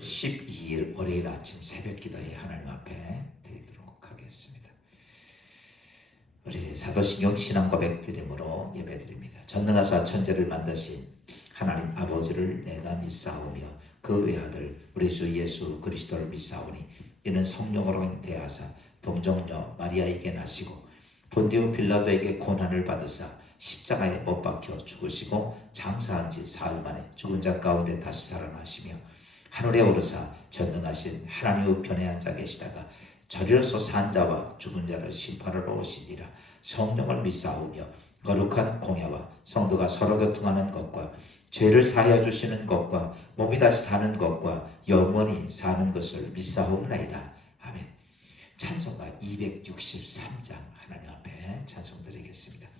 12일 월요일 아침 새벽 기도에 하나님 앞에 드리도록 하겠습니다. 우리 사도신경 신앙 고백 드림으로 예배드립니다. 전능하사 천지를 만드신 하나님 아버지를 내가 믿사오며 그 외아들 우리 주 예수 그리스도를 믿사오니 이는 성령으로 대하사 동정녀 마리아에게 나시고 본디오 빌라도에게 고난을 받으사 십자가에 못 박혀 죽으시고 장사한 지 사흘 만에 죽은 자 가운데 다시 살아나시며 하늘에 오르사 전능하신 하나님 우편에 앉아 계시다가 저리로서 산 자와 죽은 자를 심판하러 오시니라. 성령을 믿사오며 거룩한 공예와 성도가 서로 교통하는 것과 죄를 사하여 주시는 것과 몸이 다시 사는 것과 영원히 사는 것을 믿사옵나이다. 아멘. 찬송가 263장 하나님 앞에 찬송드리겠습니다.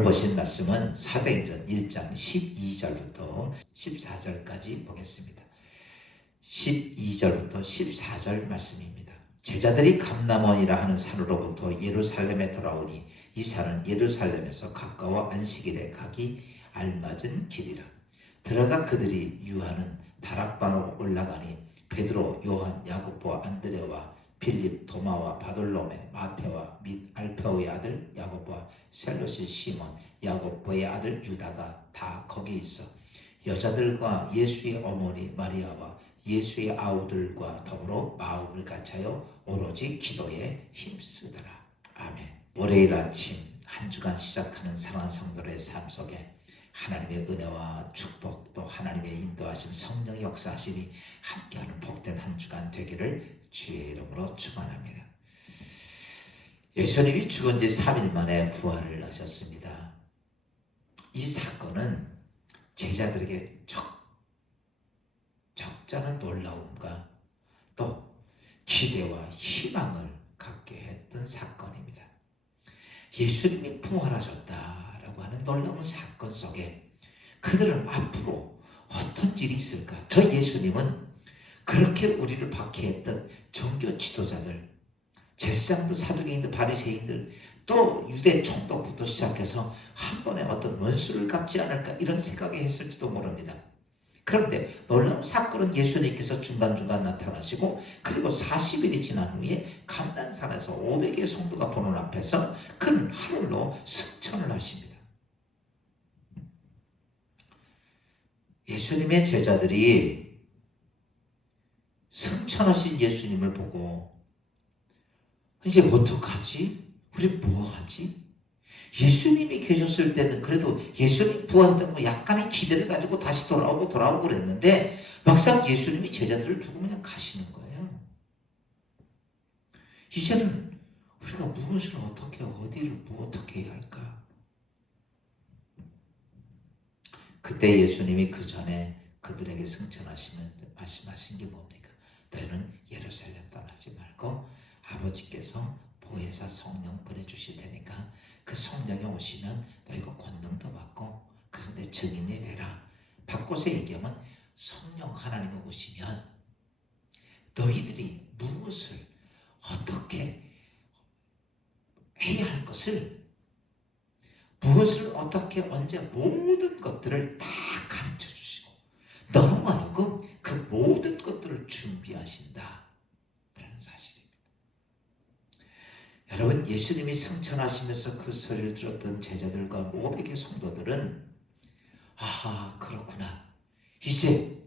오늘 보신 말씀은 사도행전 1장 12절부터 14절까지 보겠습니다. 12절부터 14절 말씀입니다. 제자들이 감람원이라 하는 산으로부터 예루살렘에 돌아오니 이 산은 예루살렘에서 가까워 안식일에 가기 알맞은 길이라. 들어가 그들이 유하는 다락방으로 올라가니 베드로, 요한, 야고보와 안드레와 빌립, 도마와 바돌로메, 마테와 및 알페오의 아들 야고보와 셀롯의 시몬, 야고보의 아들 유다가 다 거기 있어 여자들과 예수의 어머니 마리아와 예수의 아우들과 더불어 마음을 같이하여 오로지 기도에 힘쓰더라. 아멘. 월요일 아침 한 주간 시작하는 사랑하는 성도의 삶 속에 하나님의 은혜와 축복 또 하나님의 인도하심 성령의 역사하심이 함께하는 복된 한 주간 되기를 주의 이름으로 축원합니다. 예수님이 죽은 지 3일 만에 부활을 하셨습니다. 이 사건은 제자들에게 적잖은 놀라움과 또 기대와 희망을 갖게 했던 사건입니다. 예수님이 부활하셨다라고 하는 놀라운 사건 속에 그들은 앞으로 어떤 일이 있을까? 저 예수님은 그렇게 우리를 박해했던 종교 지도자들, 제사장들, 사두개인들, 바리새인들, 또 유대 총독부터 시작해서 한 번에 어떤 원수를 갚지 않을까 이런 생각이 했을지도 모릅니다. 그런데 놀라운 사건은 예수님께서 중간중간 나타나시고 그리고 40일이 지난 후에 감난산에서 500의 성도가 보는 앞에서 그는 하늘로 승천을 하십니다. 예수님의 제자들이 승천하신 예수님을 보고 이제 어떡하지? 우리 뭐하지? 예수님이 계셨을 때는 그래도 예수님 부활했다는 거 약간의 기대를 가지고 다시 돌아오고 그랬는데 막상 예수님이 제자들을 두고 그냥 가시는 거예요. 이제는 우리가 무엇을 어떻게 어디를 어떻게 해야 할까? 그때 예수님이 그 전에 그들에게 승천하시면 말씀하신 게 뭡니까? 너희는 예루살렘 떠나지 말고 아버지께서 보혜사 성령 보내주실 테니까 그 성령이 오시면 너희가 권능도 받고 그래서 내 증인이 되라. 바꿔서 얘기하면 성령 하나님이 오시면 너희들이 무엇을 어떻게 해야 할 것을 무엇을 어떻게 언제 모든 것들을 다 가르쳐 주시고 너무 하여금 그 모든 것들을 준비하신다 라는 사실입니다. 여러분, 예수님이 승천하시면서 그 소리를 들었던 제자들과 500의 성도들은 아하, 그렇구나. 이제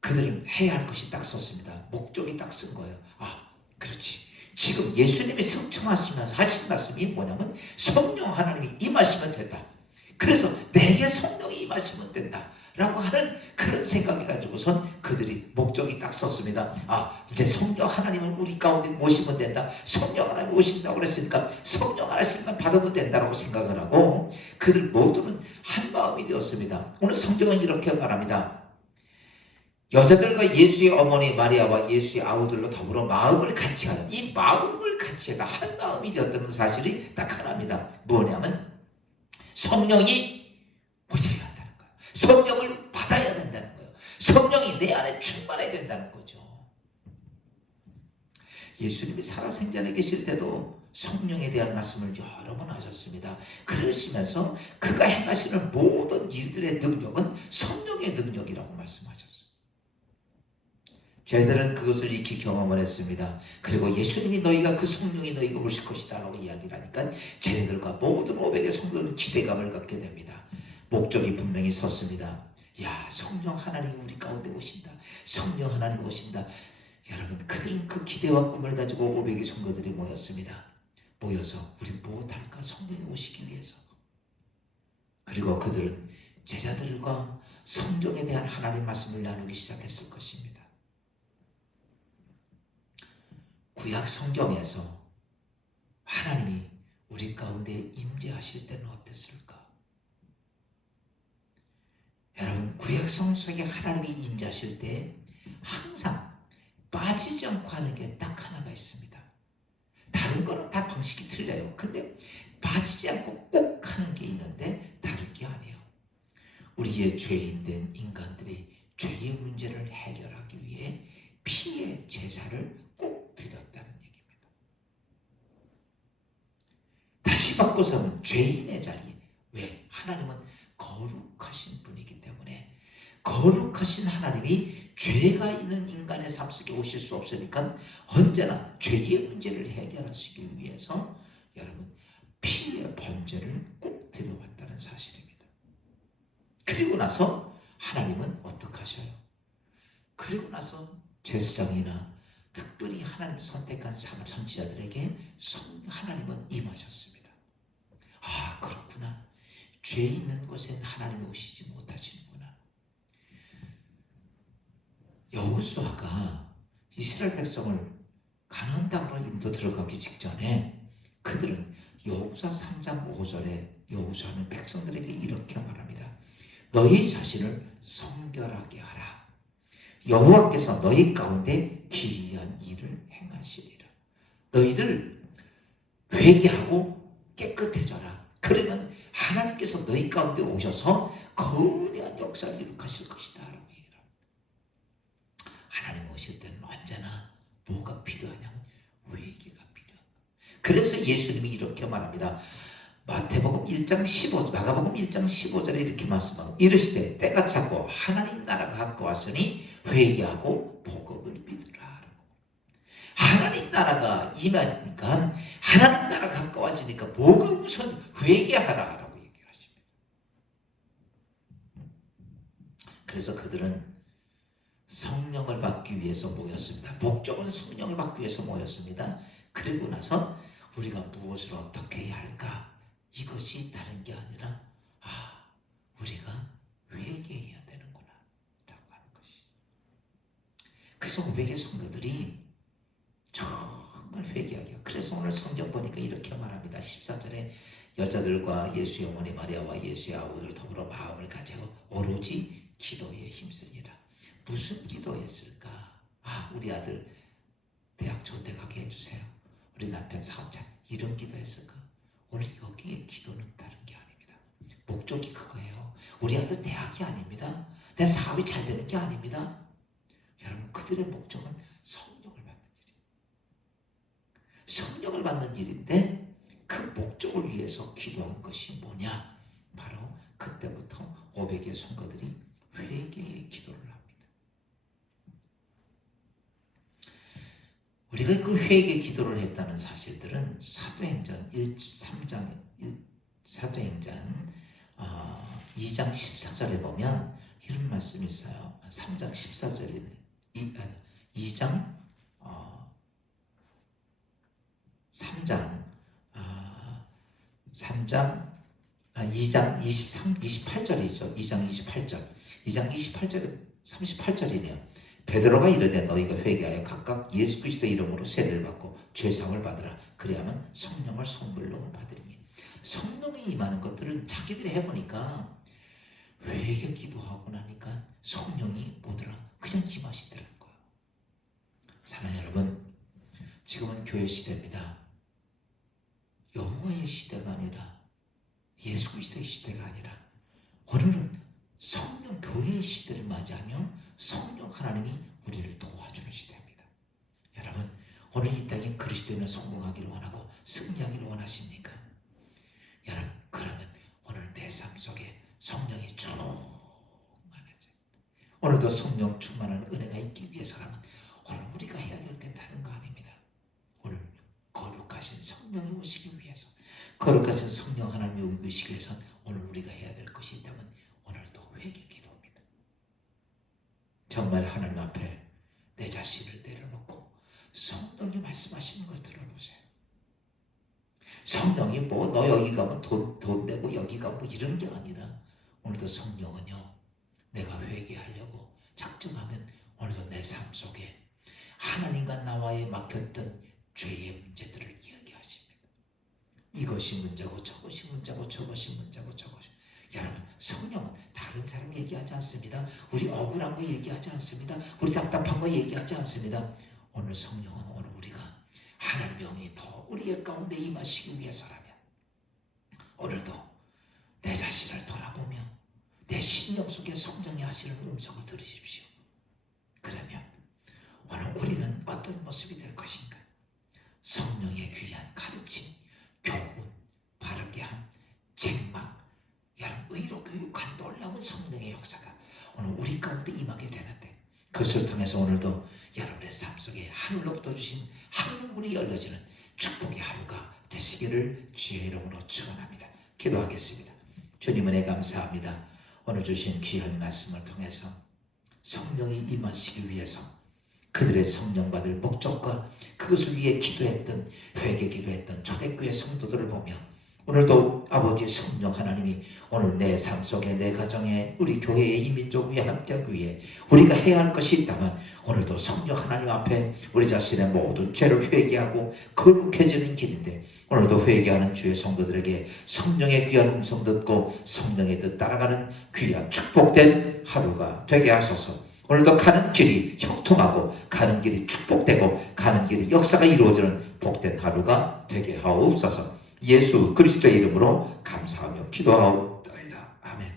그들은 해야 할 것이 딱 섰습니다. 목적이 딱 쓴 거예요. 아, 그렇지. 지금 예수님이 승천하시면서 하신 말씀이 뭐냐면 성령 하나님이 임하시면 된다. 그래서 내게 성령이 임하시면 된다 라고 하는 그런 생각이 가지고선 그들이 목적이 딱 섰습니다. 아, 이제 성령 하나님을 우리 가운데 모시면 된다. 성령 하나님이 오신다고 그랬으니까 성령 하나님만 받으면 된다라고 생각을 하고 그들 모두는 한 마음이 되었습니다. 오늘 성경은 이렇게 말합니다. 여자들과 예수의 어머니 마리아와 예수의 아우들로 더불어 마음을 같이 하여 이 마음을 같이 해다 한 마음이 되었다는 사실이 딱 하나입니다. 뭐냐면 성령이 오셔야 한다는 거예요. 성령을 받아야 된다는 거예요. 성령이 내 안에 충만해야 된다는 거죠. 예수님이 살아생전에 계실 때도 성령에 대한 말씀을 여러 번 하셨습니다. 그러시면서 그가 행하시는 모든 일들의 능력은 성령의 능력이라고 말씀하셨어요. 저희들은 그것을 익히 경험을 했습니다. 그리고 예수님이 너희가 그 성령이 너희가 오실 것이다 라고 이야기를 하니까 저희들과 모든 500의 성도는 기대감을 갖게 됩니다. 목적이 분명히 섰습니다. 야, 성령 하나님이 우리 가운데 오신다. 성령 하나님 오신다. 여러분, 그들은 그 기대와 꿈을 가지고 500의 성도들이 모였습니다. 모여서 우리 무엇할까? 성령이 오시기 위해서. 그리고 그들은 제자들과 성령에 대한 하나님 말씀을 나누기 시작했을 것입니다. 구약 성경에서 하나님이 우리 가운데 임재하실 때는 어땠을까? 여러분, 구약 성경 속에 하나님이 임재하실 때 항상 빠지지 않고 하는 게 딱 하나가 있습니다. 다른 거는 다 방식이 틀려요. 근데 빠지지 않고 꼭 하는 게 있는데 다른 게 아니에요. 우리의 죄인된 인간들이 죄의 문제를 해결하기 위해 피의 제사를 꼭 드렸다는 얘기입니다. 다시 바꿔서는 죄인의 자리에, 왜? 하나님은 거룩하신 분이기 때문에 거룩하신 하나님이 죄가 있는 인간의 삶 속에 오실 수 없으니까 언제나 죄의 문제를 해결하시기 위해서 여러분 피의 번제를 꼭 드려왔다는 사실입니다. 그리고 나서 하나님은 어떻게 하셔요? 그리고 나서 제사장이나 특별히 하나님 선택한 선지자들에게 하나님은 임하셨습니다. 아, 그렇구나. 죄 죄 있는 곳엔 하나님이 오시지 못하시는구나. 여호수아가 이스라엘 백성을 가나안 땅으로 인도 들어가기 직전에 그들은 여호수아 3장 5절에 여호수아는 백성들에게 이렇게 말합니다. 너희 자신을 성결하게 하라. 여호와께서 너희 가운데 기이한 일을 행하시리라. 너희들 회개하고 깨끗해져라. 그러면 하나님께서 너희 가운데 오셔서 거대한 역사를 이룩하실 것이다 라고 얘기를 합니다. 하나님 오실 때는 언제나 뭐가 필요하냐면 회개가 필요합니다. 그래서 예수님이 이렇게 말합니다. 마태복음 1장 15절, 마가복음 1장 15절에 이렇게 말씀하고 이르시되 때가 찼고 하나님 나라가 가까웠으니 회개하고 복음을 믿으라. 하나님 나라가 임하니까 하나님 나라가 가까워지니까 뭐가 우선 회개하라라고 얘기를 하십니다. 그래서 그들은 성령을 받기 위해서 모였습니다. 목적은 성령을 받기 위해서 모였습니다. 그리고 나서 우리가 무엇을 어떻게 해야 할까? 이것이 다른 게 아니라 우리가 회개해야 되는구나 라고 하는 것이. 그래서 500의 성도들이 정말 회개하게. 그래서 오늘 성경 보니까 이렇게 말합니다. 14절에 여자들과 예수의 어머니 마리아와 예수의 아우들 더불어 마음을 가지고 오로지 기도에 힘쓰니라. 무슨 기도했을까? 우리 아들 대학 좋은 데 가게 해주세요. 우리 남편 사업 잘. 이런 기도했을까? 오늘 여기에 기도는 다른 게 아닙니다. 목적이 그거예요. 우리 아들 대학이 아닙니다. 내 사업이 잘 되는 게 아닙니다. 여러분, 그들의 목적은 성령을 받는 일이에요. 성령을 받는 일인데 그 목적을 위해서 기도한 것이 뭐냐? 바로 그때부터 500의 성도들이 회개의 기도를 합니다. 우리가 그 회개 기도를 했다는 사실들은 사도행전 2장 14절에 보면 이런 말씀이 있어요. 3장 14절에 2장 2장 28절이죠. 2장 28절 38절이네요. 베드로가 이르되 너희가 회개하여 각각 예수 그리스도의 이름으로 세례를 받고 죄사함을 받으라. 그래야만 성령을 선물로 받으리니. 성령이 임하는 것들을 자기들이 해보니까 회개 기도하고 나니까 성령이 뭐더라? 그냥 임하시더라는 거예요. 사랑하는 여러분, 지금은 교회 시대입니다. 여호와의 시대가 아니라 예수 그리스도의 시대가 아니라 오늘은 성령 교회의 시대를 맞이하며 성령 하나님이 우리를 도와주는 시대입니다. 여러분, 오늘 이 땅에 그리스도인은 성공하기를 원하고 승리하기를 원하십니까? 여러분, 그러면 오늘 내 삶 속에 성령이 충만해져. 오늘도 성령 충만한 은혜가 있기 위해서라면 오늘 우리가 해야 될 게 다른 거 아닙니다. 오늘 거룩하신 성령이 오시기 위해서, 거룩하신 성령 하나님이 오시기 위해서 오늘 우리가 해야 될 것이 있다면 오늘도 회개 기도입니다. 정말 하나님 앞에 내 자신을 내려놓고 성령이 말씀하시는 걸 들어보세요. 성령이 뭐 너 여기 가면 돈 내고 여기 가면 뭐 이런 게 아니라 오늘도 성령은요, 내가 회개하려고 작정하면 오늘도 내 삶 속에 하나님과 나와의 막혔던 죄의 문제들을 이야기하십니다. 이것이 문제고 저것이 문제고 저것이 문제고 저것이. 여러분, 성령은 다른 사람 얘기하지 않습니다. 우리 억울한 거 얘기하지 않습니다. 우리 답답한 거 얘기하지 않습니다. 오늘 성령은 오늘 우리가 하나님의 영이 더 우리의 가운데 임하시기 위해서라면 오늘도 내 자신을 돌아보며 내 심령 속에 성령이 하시는 음성을 들으십시오. 그러면 오늘 우리는 어떤 모습이 될 것인가? 성령의 귀한 가르침, 교훈, 바르게 함, 책망, 여러분, 의로 교육한 놀라운 성령의 역사가 오늘 우리 가운데 임하게 되는데 그것을 통해서 오늘도 여러분의 삶 속에 하늘로부터 주신 하늘문이 열려지는 축복의 하루가 되시기를 주의 이름으로 축원합니다. 기도하겠습니다. 주님 은혜 감사합니다. 오늘 주신 귀한 말씀을 통해서 성령이 임하시기 위해서 그들의 성령 받을 목적과 그것을 위해 기도했던, 회개 기도했던 초대교회 성도들을 보며 오늘도 아버지 성령 하나님이 오늘 내 삶 속에, 내 가정에, 우리 교회에, 이 민족 위에 함께하기 위해 우리가 해야 할 것이 있다면 오늘도 성령 하나님 앞에 우리 자신의 모든 죄를 회개하고 거룩해지는 길인데, 오늘도 회개하는 주의 성도들에게 성령의 귀한 음성 듣고 성령의 뜻 따라가는 귀한 축복된 하루가 되게 하소서. 오늘도 가는 길이 형통하고 가는 길이 축복되고 가는 길이 역사가 이루어지는 복된 하루가 되게 하옵소서. 예수 그리스도의 이름으로 감사하며 기도하옵나이다. 아멘.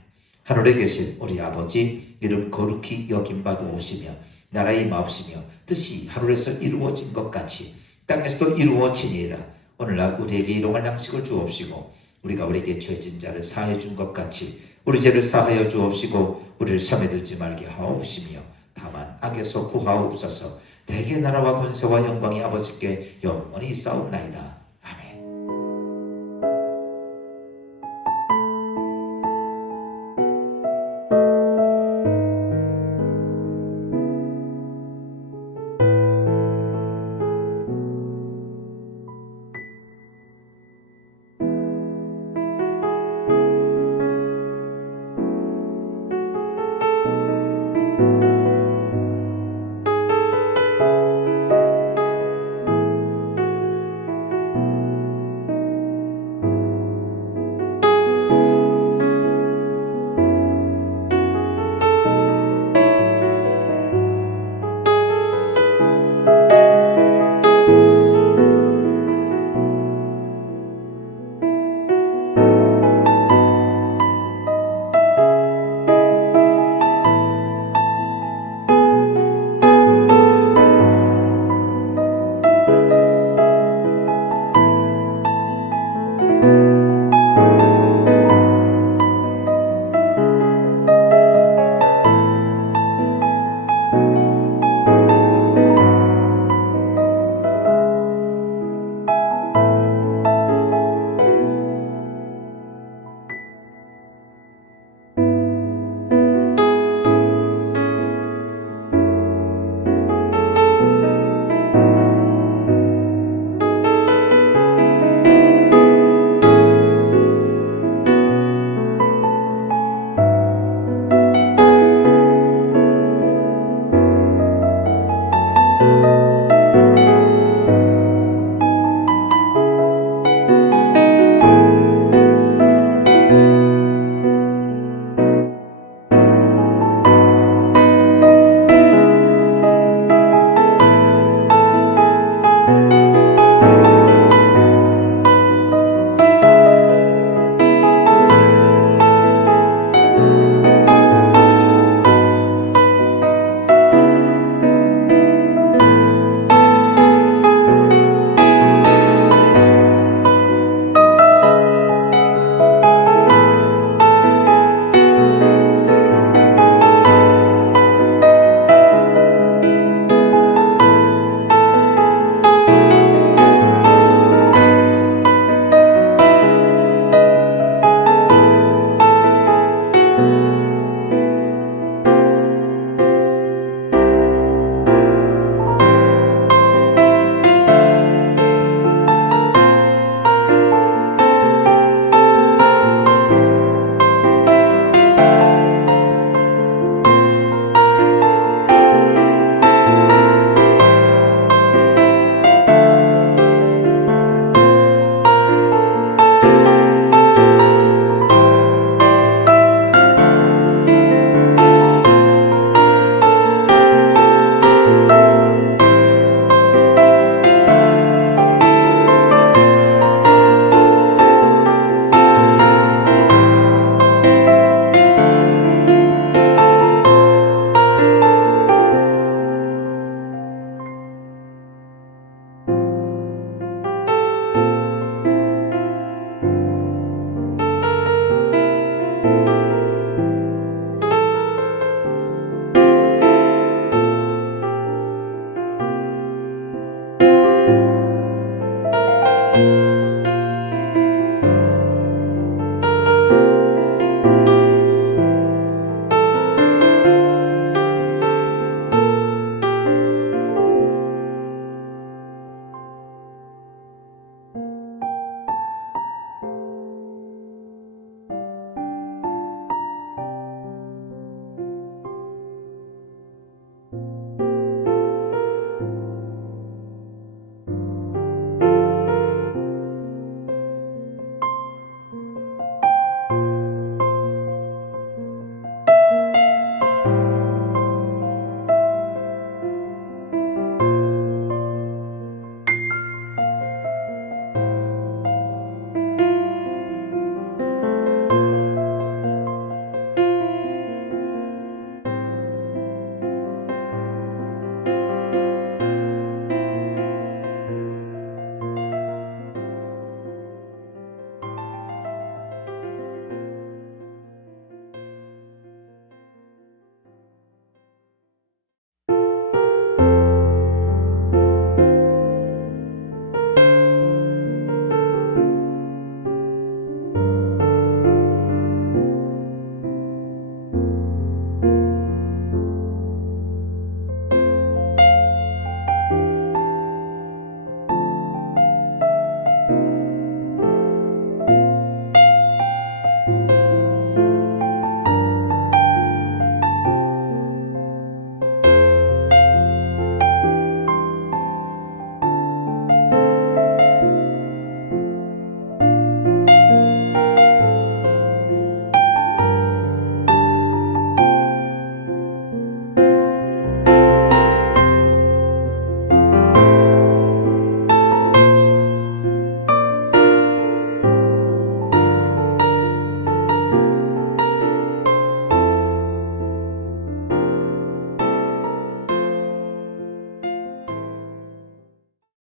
하늘에 계신 우리 아버지, 이름 거룩히 여김받아오시며 나라의 마옵시며 뜻이 하늘에서 이루어진 것 같이 땅에서도 이루어지니이다. 오늘날 우리에게 일용할 양식을 주옵시고 우리가 우리에게 죄진 자를 사하여 준 것 같이 우리 죄를 사하여 주옵시고 우리를 시험에 들지 말게 하옵시며 다만 악에서 구하옵소서. 대개 나라와 권세와 영광이 아버지께 영원히 있사옵나이다.